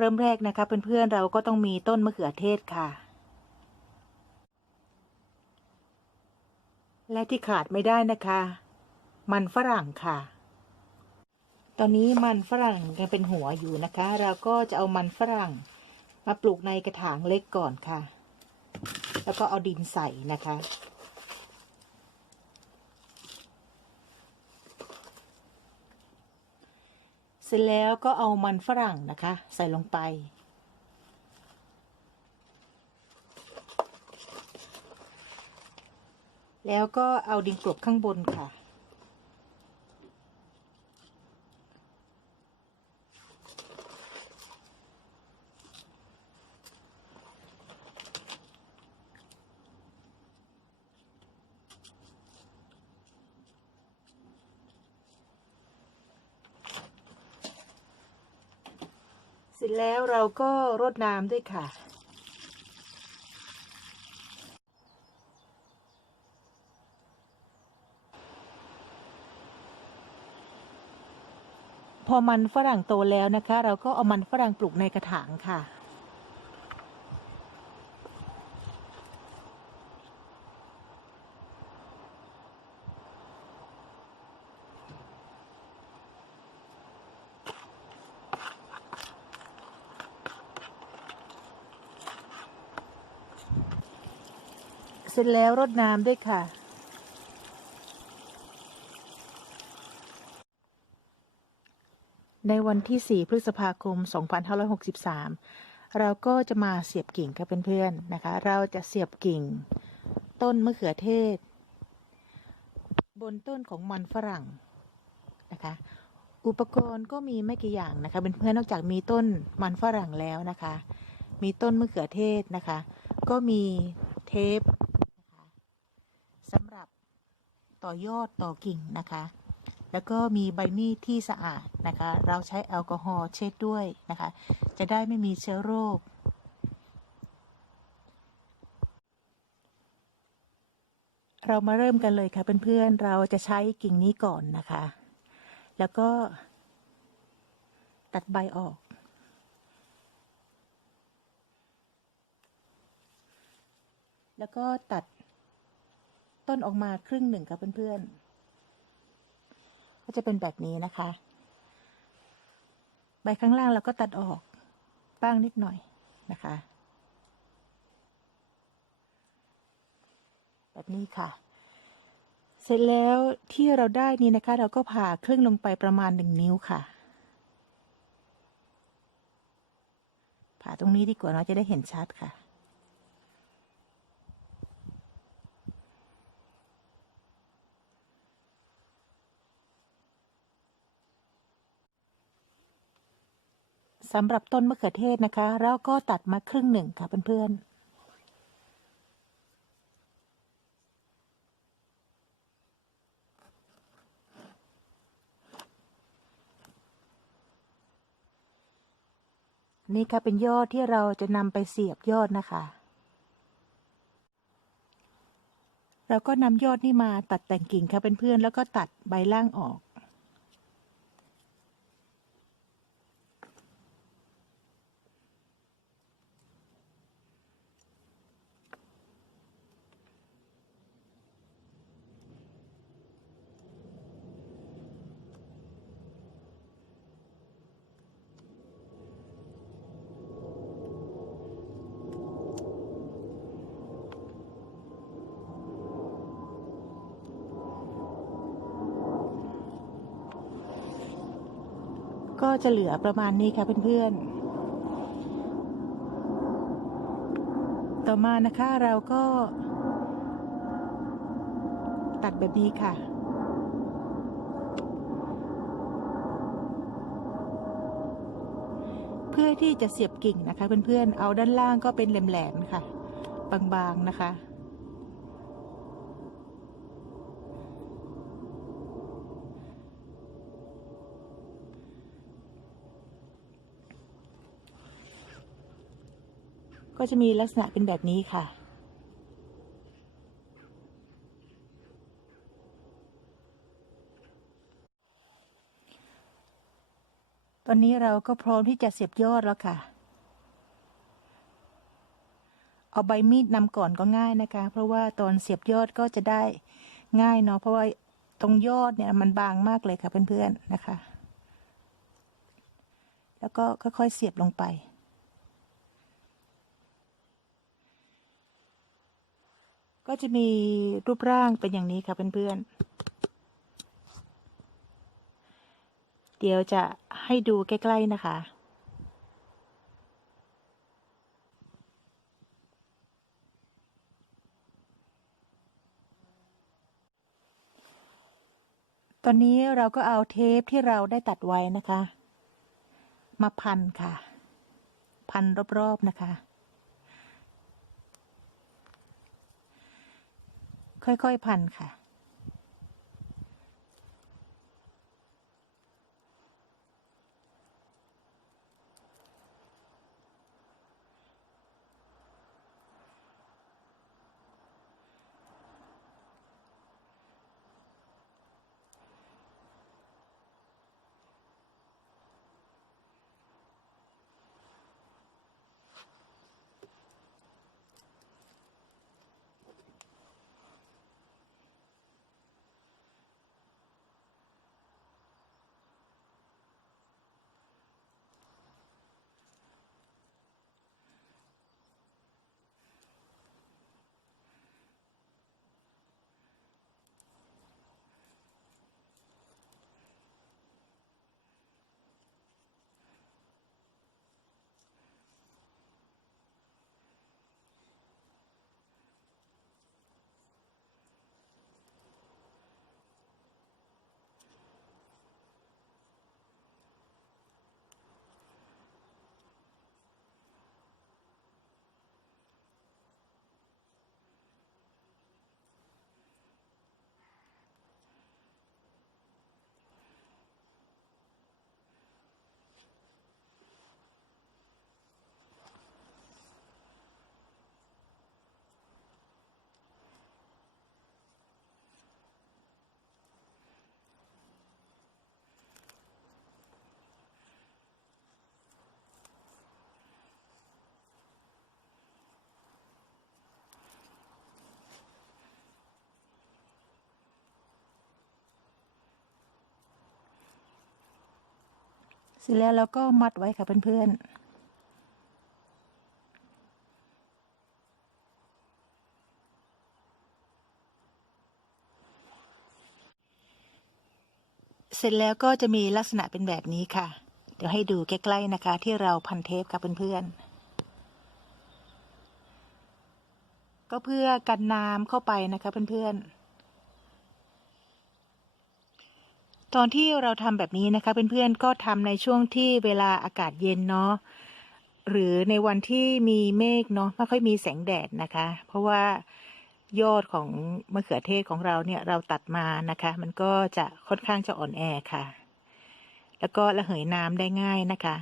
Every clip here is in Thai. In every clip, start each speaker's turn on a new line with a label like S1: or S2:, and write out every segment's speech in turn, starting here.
S1: เริ่มแรกนะคะเพื่อนๆเราก็ต้องมีต้นมะเขือเทศค่ะ และที่ขาดไม่ได้นะคะ มันฝรั่งค่ะ ตอนนี้มันฝรั่งยังเป็นหัวอยู่นะคะ เราก็จะเอามันฝรั่งมาปลูกในกระถางเล็กก่อนค่ะ แล้วก็เอาดินใส่นะคะ เสร็จแล้วก็เอามันฝรั่งนะคะ ใส่ลงไป แล้วก็เอาดินกลบข้างบนค่ะ ร็จแล้วเราก็รดน้ำด้วยค่ะ พอมันฝรั่งโตแล้วนะคะ เราก็เอามันฝรั่งปลูกในกระถางค่ะ ร็จแล้วรดน้ำด้วยค่ะ ในวันที่ 4 พฤษภาคม 2563 เราก็จะมาเสียบกิ่งค่ะเพื่อนๆนะคะ เราจะเสียบกิ่งต้นมะเขือเทศ บนต้นของมันฝรั่งนะคะอุปกรณ์ก็มีไม่กี่อย่างนะคะเพื่อนๆนอกจากมีต้นมันฝรั่งแล้วนะคะ มีต้นมะเขือเทศนะคะ ก็มีเทปนะคะสำหรับ ต่อยอดต่อกิ่งนะคะ แล้วก็มีใบมีดที่สะอาดนะคะ เราใช้แอลกอฮอล์เช็ดด้วยนะคะ จะได้ไม่มีเชื้อโรค เรามาเริ่มกันเลยค่ะเพื่อนๆ เราจะใช้กิ่งนี้ก่อนนะคะ แล้วก็ตัดใบออกแล้วก็ตัด ต้นออกมาครึ่งหนึ่งค่ะเพื่อนๆ ก็จะเป็นแบบนี้นะคะ ใบข้างล่างเราก็ตัดออกบ้างนิดหน่อยนะคะ แบบนี้ค่ะ เสร็จแล้วที่เราได้นี่นะคะ เราก็ผ่าครึ่งลงไปประมาณหนึ่งนิ้วค่ะผ่าตรงนี้ดีกว่าเนาะจะได้เห็นชัดค่ะ สำหรับต้นมะเขือเทศนะคะเราก็ตัดมาครึ่งหนึ่งค่ะเพื่อนๆนี่ค่ะเป็นยอดที่เราจะนำไปเสียบยอดนะคะ เราก็นำยอดนี่มาตัดแต่งกิ่งค่ะเพื่อนๆแล้วก็ตัดใบล่างออก ก็จะเหลือประมาณนี้ค่ะเพื่อนๆ ต่อมานะคะเราก็ ตัดแบบนี้ค่ะเพื่อที่จะเสียบกิ่งนะคะ เพื่อนๆ เอาด้านล่างก็เป็นแหลมๆค่ะ บางๆนะคะ ก็จะมีลักษณะเป็นแบบนี้ค่ะ ตอนนี้เราก็พร้อมที่จะเสียบยอดแล้วค่ะ เอาใบมีดนำก่อนก็ง่ายนะคะ เพราะว่าตอนเสียบยอดก็จะได้ง่ายเนาะ เพราะว่าตรงยอดเนี่ยมันบางมากเลยค่ะเพื่อนๆนะคะ แล้วก็ค่อยๆเสียบลงไป ก็จะมีรูปร่างเป็นอย่างนี้ค่ะเพื่อนๆ เดี๋ยวจะให้ดูใกล้ๆนะคะตอนนี้เราก็เอาเทปที่เราได้ตัดไว้นะคะ มาพันค่ะ พันรอบๆนะคะ ค่อยๆพันค่ะ ร็จแล้วเราก็มัดไว้ค่ะเพื่อนๆเสร็จแล้วก็จะมีลักษณะเป็นแบบนี้ค่ะ เดี๋ยวให้ดูใกล้ๆนะคะ ที่เราพันเทปกับเพื่อนๆ ก็เพื่อกันน้ำเข้าไปนะคะเพื่อนๆ ตอนที่เราทำแบบนี้นะคะเพื่อนๆก็ทำในช่วงที่เวลาอากาศเย็นเนาะหรือในวันที่มีเมฆเนาะไม่ค่อยมีแสงแดดนะคะ เพราะว่ายอดของมะเขือเทศของเราเนี่ยเราตัดมานะคะ มันก็จะค่อนข้างจะอ่อนแอค่ะ แล้วก็ระเหยน้ำได้ง่ายนะคะ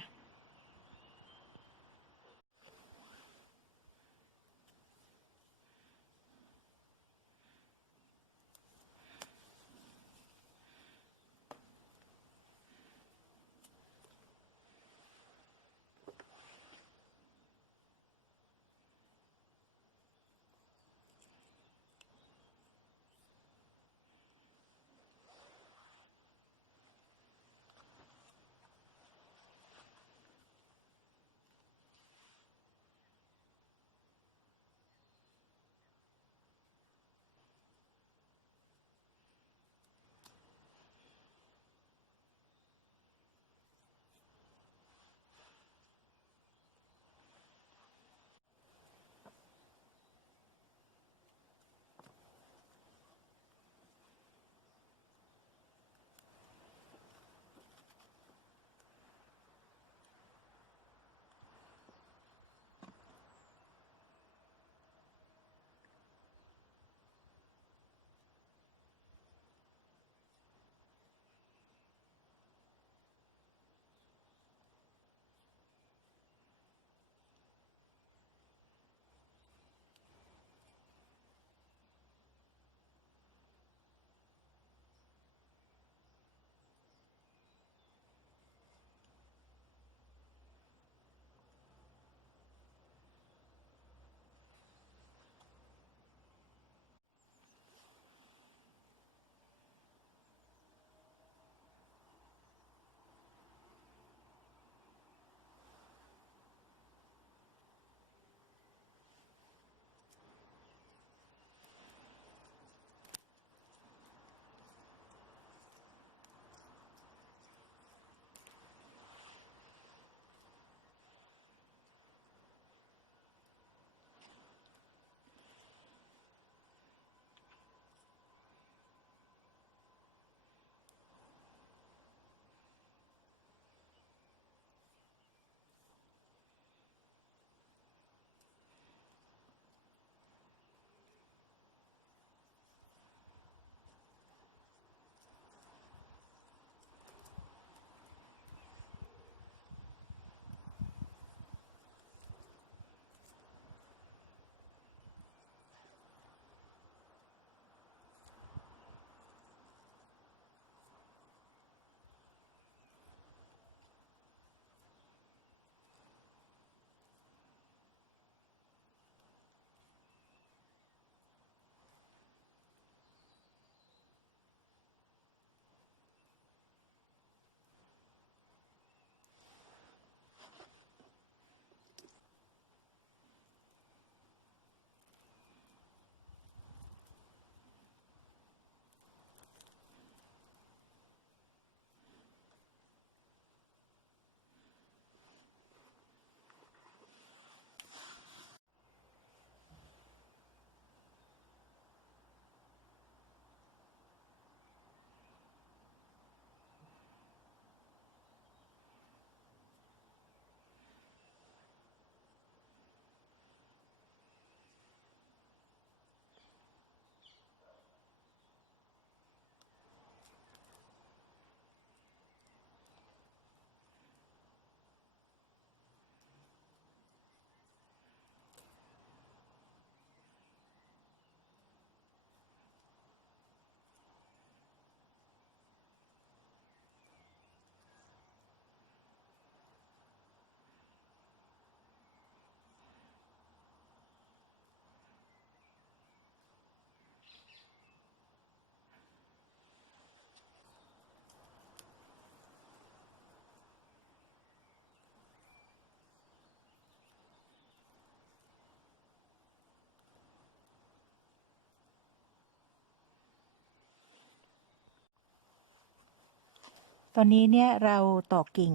S1: ตอนนี้เนี่ยเราต่อกิ่ง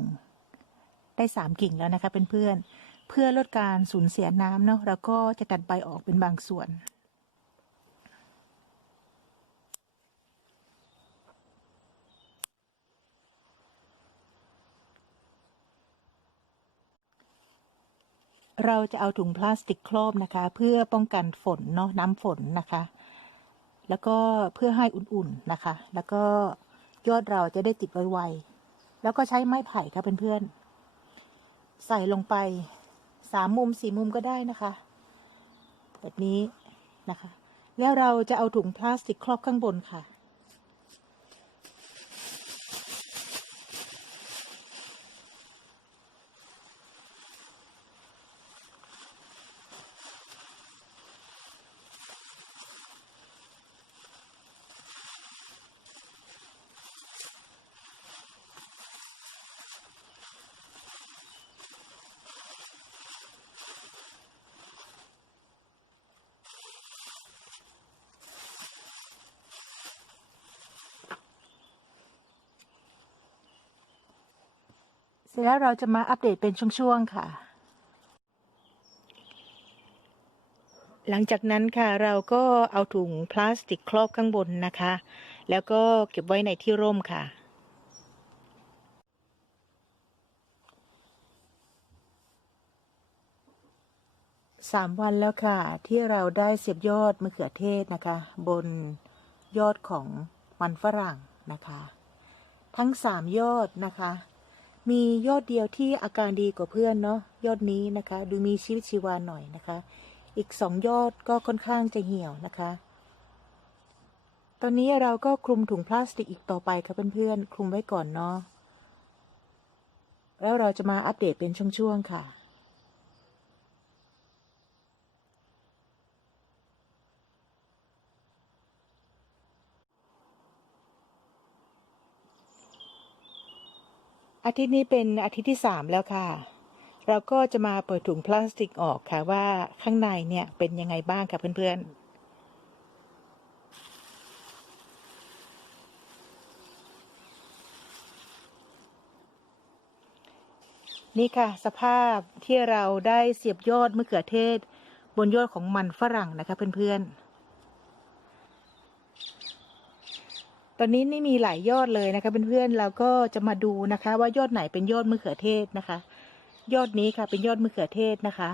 S1: ได้สามกิ่งแล้วนะคะเเพื่อนๆเพื่อลดการสูญเสียน้ำเนาะเราก็จะตัดใบออกเป็นบางส่วนเราจะเอาถุงพลาสติกครอบนะคะ เพื่อป้องกันฝนเนาะน้ำฝนนะคะ แล้วก็เพื่อให้อุ่นๆนะคะ แล้วก็ ยอดเราจะได้ติดไวๆแล้วก็ใช้ไม้ไผ่ค่ะเพื่อนๆ ใส่ลงไปสามมุมสี่มุมก็ได้นะคะ แบบนี้นะคะ แล้วเราจะเอาถุงพลาสติกครอบข้างบนค่ะ เสร็จแล้วเราจะมาอัปเดตเป็นช่วงๆค่ะ หลังจากนั้นค่ะเราก็เอาถุงพลาสติกครอบข้างบนนะคะ แล้วก็เก็บไว้ในที่ร่มค่ะสามวันแล้วค่ะ ที่เราได้เสียบยอดมะเขือเทศนะคะ บนยอดของมันฝรั่งนะคะ ทั้งสามยอดนะคะ มียอดเดียวที่อาการดีกว่าเพื่อนเนาะยอดนี้นะคะ ดูมีชีวิตชีวาหน่อยนะคะ อีกสองยอดก็ค่อนข้างจะเหี่ยวนะคะ ตอนนี้เราก็คลุมถุงพลาสติกอีกต่อไปค่ะเพื่อนๆคลุมไว้ก่อนเนาะแล้วเราจะมาอัปเดตเป็นช่วงๆค่ะ อาทิตย์นี้เป็นอาทิตย์ที่สามแล้วค่ะ เราก็จะมาเปิดถุงพลาสติกออกค่ะว่าข้างในเนี่ยเป็นยังไงบ้างค่ะเพื่อนๆนี่ค่ะ สภาพที่เราได้เสียบยอดมะเขือเทศ บนยอดของมันฝรั่งนะคะเพื่อนๆ ตอนนี้นี่มีหลายยอดเลยนะคะเพื่อนๆเราก็จะมาดูนะคะ ว่ายอดไหนเป็นยอดมะเขือเทศนะคะ ยอดนี้ค่ะเป็นยอดมะเขือเทศนะคะ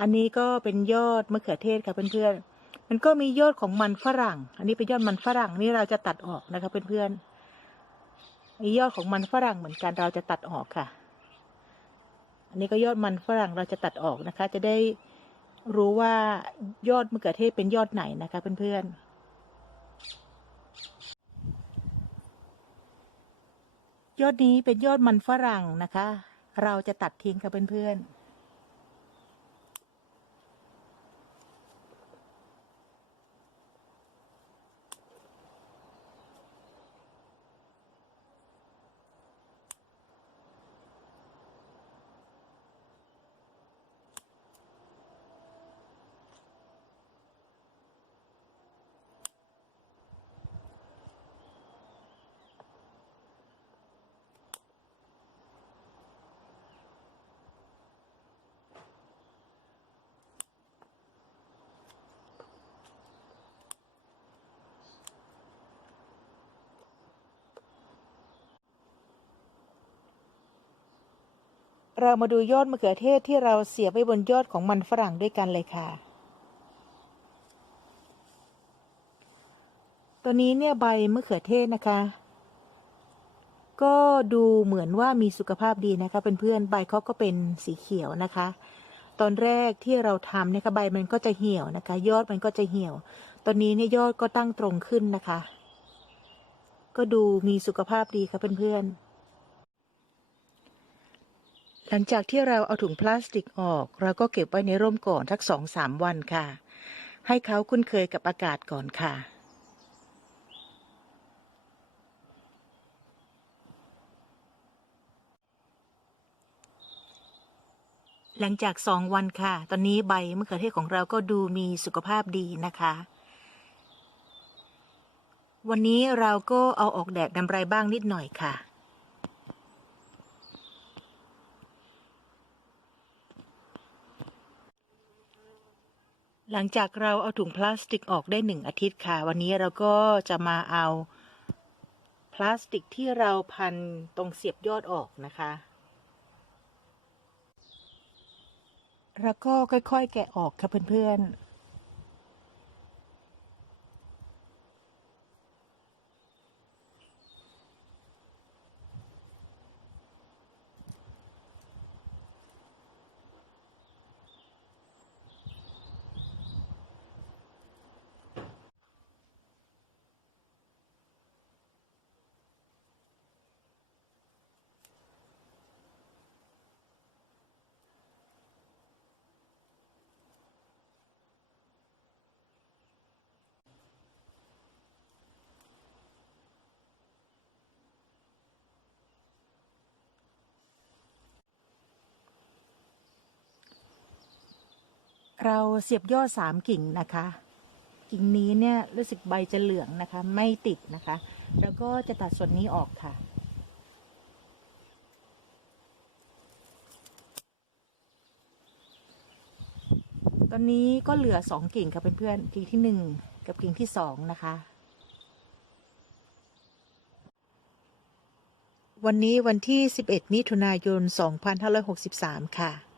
S1: อันนี้ก็เป็นยอดมะเขือเทศค่ะเพื่อนๆมันก็มียอดของมันฝรั่ง อันนี้เป็นยอดมันฝรั่งนี่เราจะตัดออกนะคะเพื่อนๆมียอดของมันฝรั่งเหมือนกันเราจะตัดออกค่ะ อันนี้ก็ยอดมันฝรั่งเราจะตัดออกนะคะ จะได้รู้ว่ายอดมะเขือเทศเป็นยอดไหนนะคะเพื่อนๆ ยอดนี้เป็นยอดมันฝรั่งนะคะ เราจะตัดทิ้งค่ะเพื่อนๆ เรามาดูยอดมะเขือเทศที่เราเสียบไว้บนยอดของมันฝรั่งด้วยกันเลยค่ะ ตัวนี้เนี่ยใบมะเขือเทศนะคะ ก็ดูเหมือนว่ามีสุขภาพดีนะคะเเพื่อนๆใบเขาก็เป็นสีเขียวนะคะ ตอนแรกที่เราทำเนี่ยค่ะใบมันก็จะเหี่ยวนะคะ ยอดมันก็จะเหี่ยว ตอนนี้เนี่ยยอดก็ตั้งตรงขึ้นนะคะ ก็ดูมีสุขภาพดีค่ะเพื่อนๆ หลังจากที่เราเอาถุงพลาสติกออก เราก็เก็บไว้ในร่มก่อนสักสองสามวันค่ะ ให้เขาคุ้นเคยกับอากาศก่อนค่ะ หลังจากสองวันค่ะ ตอนนี้ใบมะเขือเทศของเราก็ดูมีสุขภาพดีนะคะ วันนี้เราก็เอาออกแดดกำไรบ้างนิดหน่อยค่ะ หลังจากเราเอาถุงพลาสติกออกได้หนึ่งอาทิตย์ค่ะ วันนี้เราก็จะมาเอาพลาสติกที่เราพันตรงเสียบยอดออกนะคะ แล้วก็ค่อยๆแกะออกค่ะเพื่อนๆ เราเสียบยอดสามกิ่งนะคะ กิ่งนี้เนี่ยรู้สึกใบจะเหลืองนะคะ ไม่ติดนะคะ แล้วก็จะตัดส่วนนี้ออกค่ะ ตอนนี้ก็เหลือสองกิ่งค่ะเพื่อนๆกิ่งที่หนึ่งกับกิ่งที่สองนะคะวันนี้วันที่ 11 มิถุนายน 2563 ค่ะ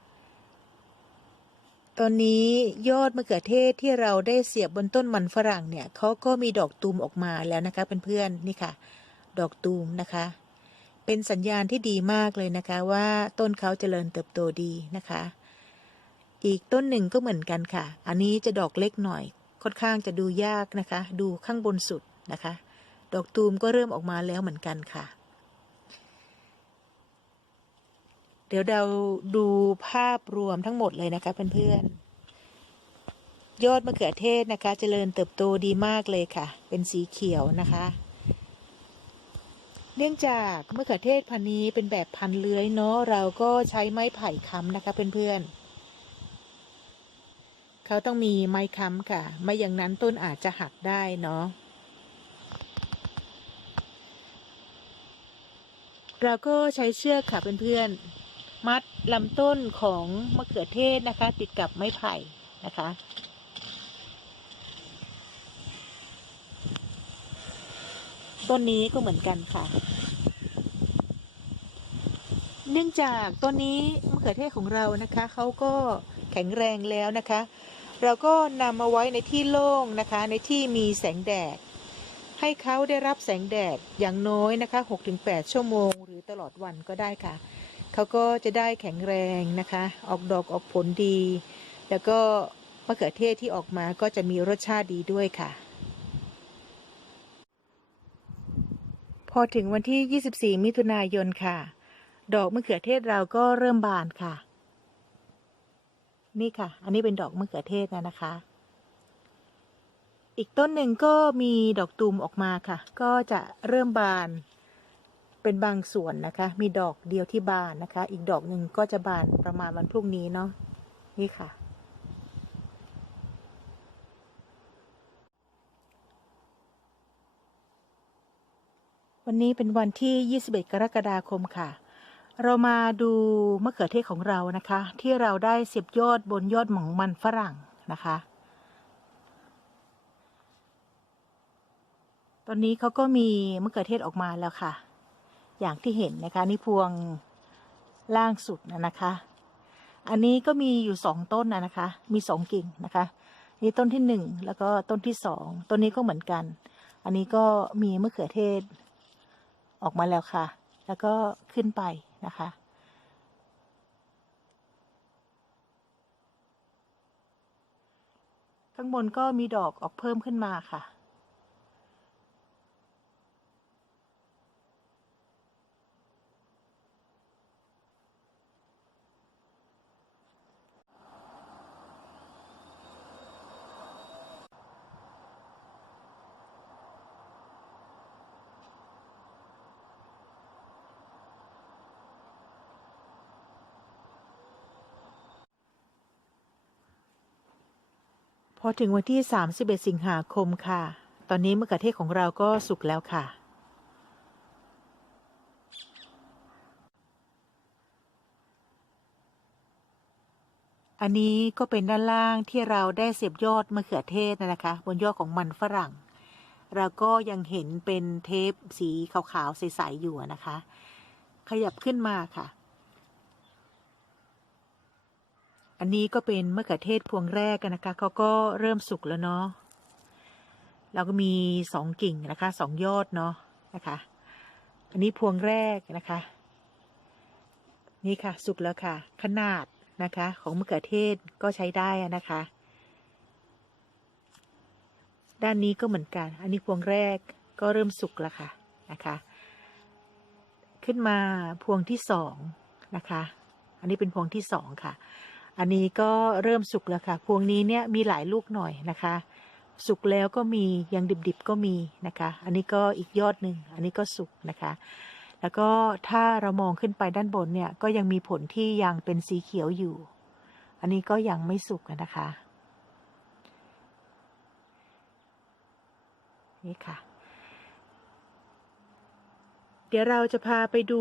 S1: ตอนนี้ยอดมะเขือเทศที่เราได้เสียบบนต้นมันฝรั่งเนี่ยเขาก็มีดอกตูมออกมาแล้วนะคะเพื่อนๆนี่ค่ะ ดอกตูมนะคะ เป็นสัญญาณที่ดีมากเลยนะคะ ว่าต้นเขาเจริญเติบโตดีนะคะ อีกต้นหนึ่งก็เหมือนกันค่ะ อันนี้จะดอกเล็กหน่อย ค่อนข้างจะดูยากนะคะ ดูข้างบนสุดนะคะ ดอกตูมก็เริ่มออกมาแล้วเหมือนกันค่ะ เดี๋ยวเราดูภาพรวมทั้งหมดเลยนะคะเพื่อนๆ ยอดมะเขือเทศนะคะเจริญเติบโตดีมากเลยค่ะ เป็นสีเขียวนะคะ เนื่องจากมะเขือเทศพันธุ์นี้เป็นแบบพันเลื้อยเนาะเราก็ใช้ไม้ไผ่ค้ำนะคะเพื่อนๆ เขาต้องมีไม้ค้ำค่ะ ไม่อย่างนั้นต้นอาจจะหักได้เนาะเราก็ใช้เชือกค่ะเพื่อนๆ มัดลำต้นของมะเขือเทศนะคะ ติดกับไม้ไผ่นะคะ ต้นนี้ก็เหมือนกันค่ะ เนื่องจากต้นนี้มะเขือเทศของเรานะคะเขาก็แข็งแรงแล้วนะคะ เราก็นำมาไว้ในที่โล่งนะคะ ในที่มีแสงแดดให้เขาได้รับแสงแดดอย่างน้อยนะคะ 6-8 ชั่วโมง หรือตลอดวันก็ได้ค่ะ เขาก็จะได้แข็งแรงนะคะ ออกดอกออกผลดี แล้วก็มะเขือเทศที่ออกมาก็จะมีรสชาติดีด้วยค่ะ พอถึงวันที่ 24 มิถุนายนค่ะ ดอกมะเขือเทศเราก็เริ่มบานค่ะ นี่ค่ะ อันนี้เป็นดอกมะเขือเทศนะนะคะ อีกต้นหนึ่งก็มีดอกตูมออกมาค่ะ ก็จะเริ่มบาน เป็นบางส่วนนะคะ มีดอกเดียวที่บานนะคะ อีกดอกหนึ่งก็จะบานประมาณวันพรุ่งนี้เนาะนี่ค่ะ วันนี้เป็นวันที่ 21 กรกฎาคมค่ะ เรามาดูมะเขือเทศของเรานะคะ ที่เราได้เสียบยอดบนยอดหมองมันฝรั่งนะคะตอนนี้เขาก็มีมะเขือเทศออกมาแล้วค่ะ อย่างที่เห็นนะคะนี่พวงล่างสุดนะคะ อันนี้ก็มีอยู่สองต้นนะคะ มีสองกิ่งนะคะ นี่ต้นที่หนึ่งแล้วก็ต้นที่สองต้นนี้ก็เหมือนกัน อันนี้ก็มีมะเขือเทศออกมาแล้วค่ะ แล้วก็ขึ้นไปนะคะข้างบนก็มีดอกออกเพิ่มขึ้นมาค่ะ อถึงวันที่ 31 สิงหาคมค่ะ ตอนนี้มะเขือเทศของเราก็สุกแล้วค่ะ อันนี้ก็เป็นด้านล่างที่เราได้เสียบยอดมะเขือเทศนะนะคะ บนยอดของมันฝรั่ง เราก็ยังเห็นเป็นเทปสีขาวๆใสๆอยู่นะคะ ขยับขึ้นมาค่ะ อันนี้ก็เป็นมะเขือเทศพวงแรกกันนะคะเขาก็เริ่มสุกแล้วเนาะเราก็มีสองกิ่งนะคะสองยอดเนาะนะคะ อันนี้พวงแรกนะคะ นี่ค่ะสุกแล้วค่ะ ขนาดนะคะ ของมะเขือเทศก็ใช้ได้นะคะ ด้านนี้ก็เหมือนกัน อันนี้พวงแรกก็เริ่มสุกแล้วค่ะนะคะ ขึ้นมาพวงที่สองนะคะ อันนี้เป็นพวงที่สองค่ะ อันนี้ก็เริ่มสุกแล้วค่ะ พวงนี้เนี่ยมีหลายลูกหน่อยนะคะ สุกแล้วก็มียังดิบๆก็มีนะคะ อันนี้ก็อีกยอดหนึ่งอันนี้ก็สุกนะคะ แล้วก็ถ้าเรามองขึ้นไปด้านบนเนี่ยก็ยังมีผลที่ยังเป็นสีเขียวอยู่ อันนี้ก็ยังไม่สุกนะคะ นี่ค่ะ เดี๋ยวเราจะพาไปดู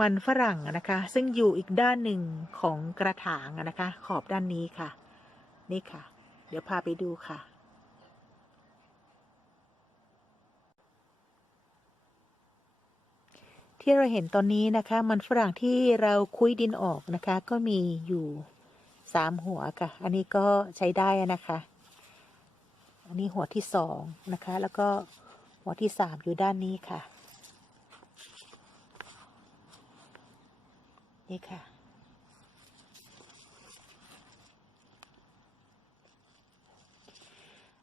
S1: มันฝรั่งนะคะ ซึ่งอยู่อีกด้านหนึ่งของกระถางนะคะ ขอบด้านนี้ค่ะ นี่ค่ะ เดี๋ยวพาไปดูค่ะ ที่เราเห็นตอนนี้นะคะ มันฝรั่งที่เราคุยดินออกนะคะ ก็มีอยู่สามหัวค่ะ อันนี้ก็ใช้ได้นะคะ อันนี้หัวที่สองนะคะ แล้วก็หัวที่สามอยู่ด้านนี้ค่ะ นี่ค่ะ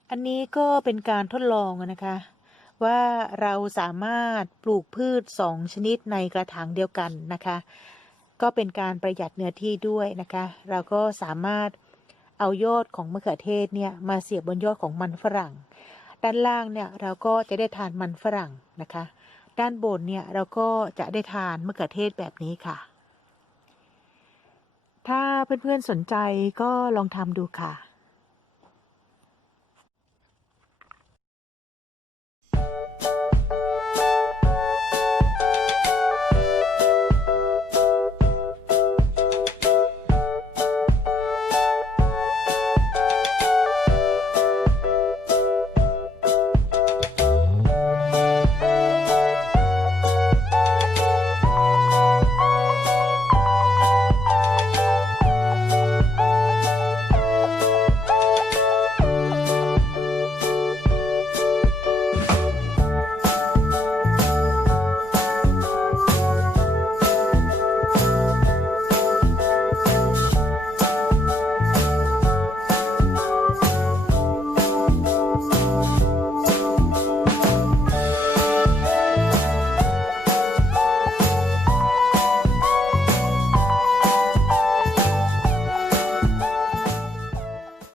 S1: อันนี้ก็เป็นการทดลองนะคะ ว่าเราสามารถปลูกพืชสองชนิดในกระถางเดียวกันนะคะ ก็เป็นการประหยัดเนื้อที่ด้วยนะคะ เราก็สามารถเอายอดของมะเขือเทศเนี่ยมาเสียบบนยอดของมันฝรั่ง ด้านล่างเนี่ยเราก็จะได้ทานมันฝรั่งนะคะ ด้านบนเนี่ยเราก็จะได้ทานมะเขือเทศแบบนี้ค่ะ ถ้าเพื่อนๆสนใจก็ลองทำดูค่ะ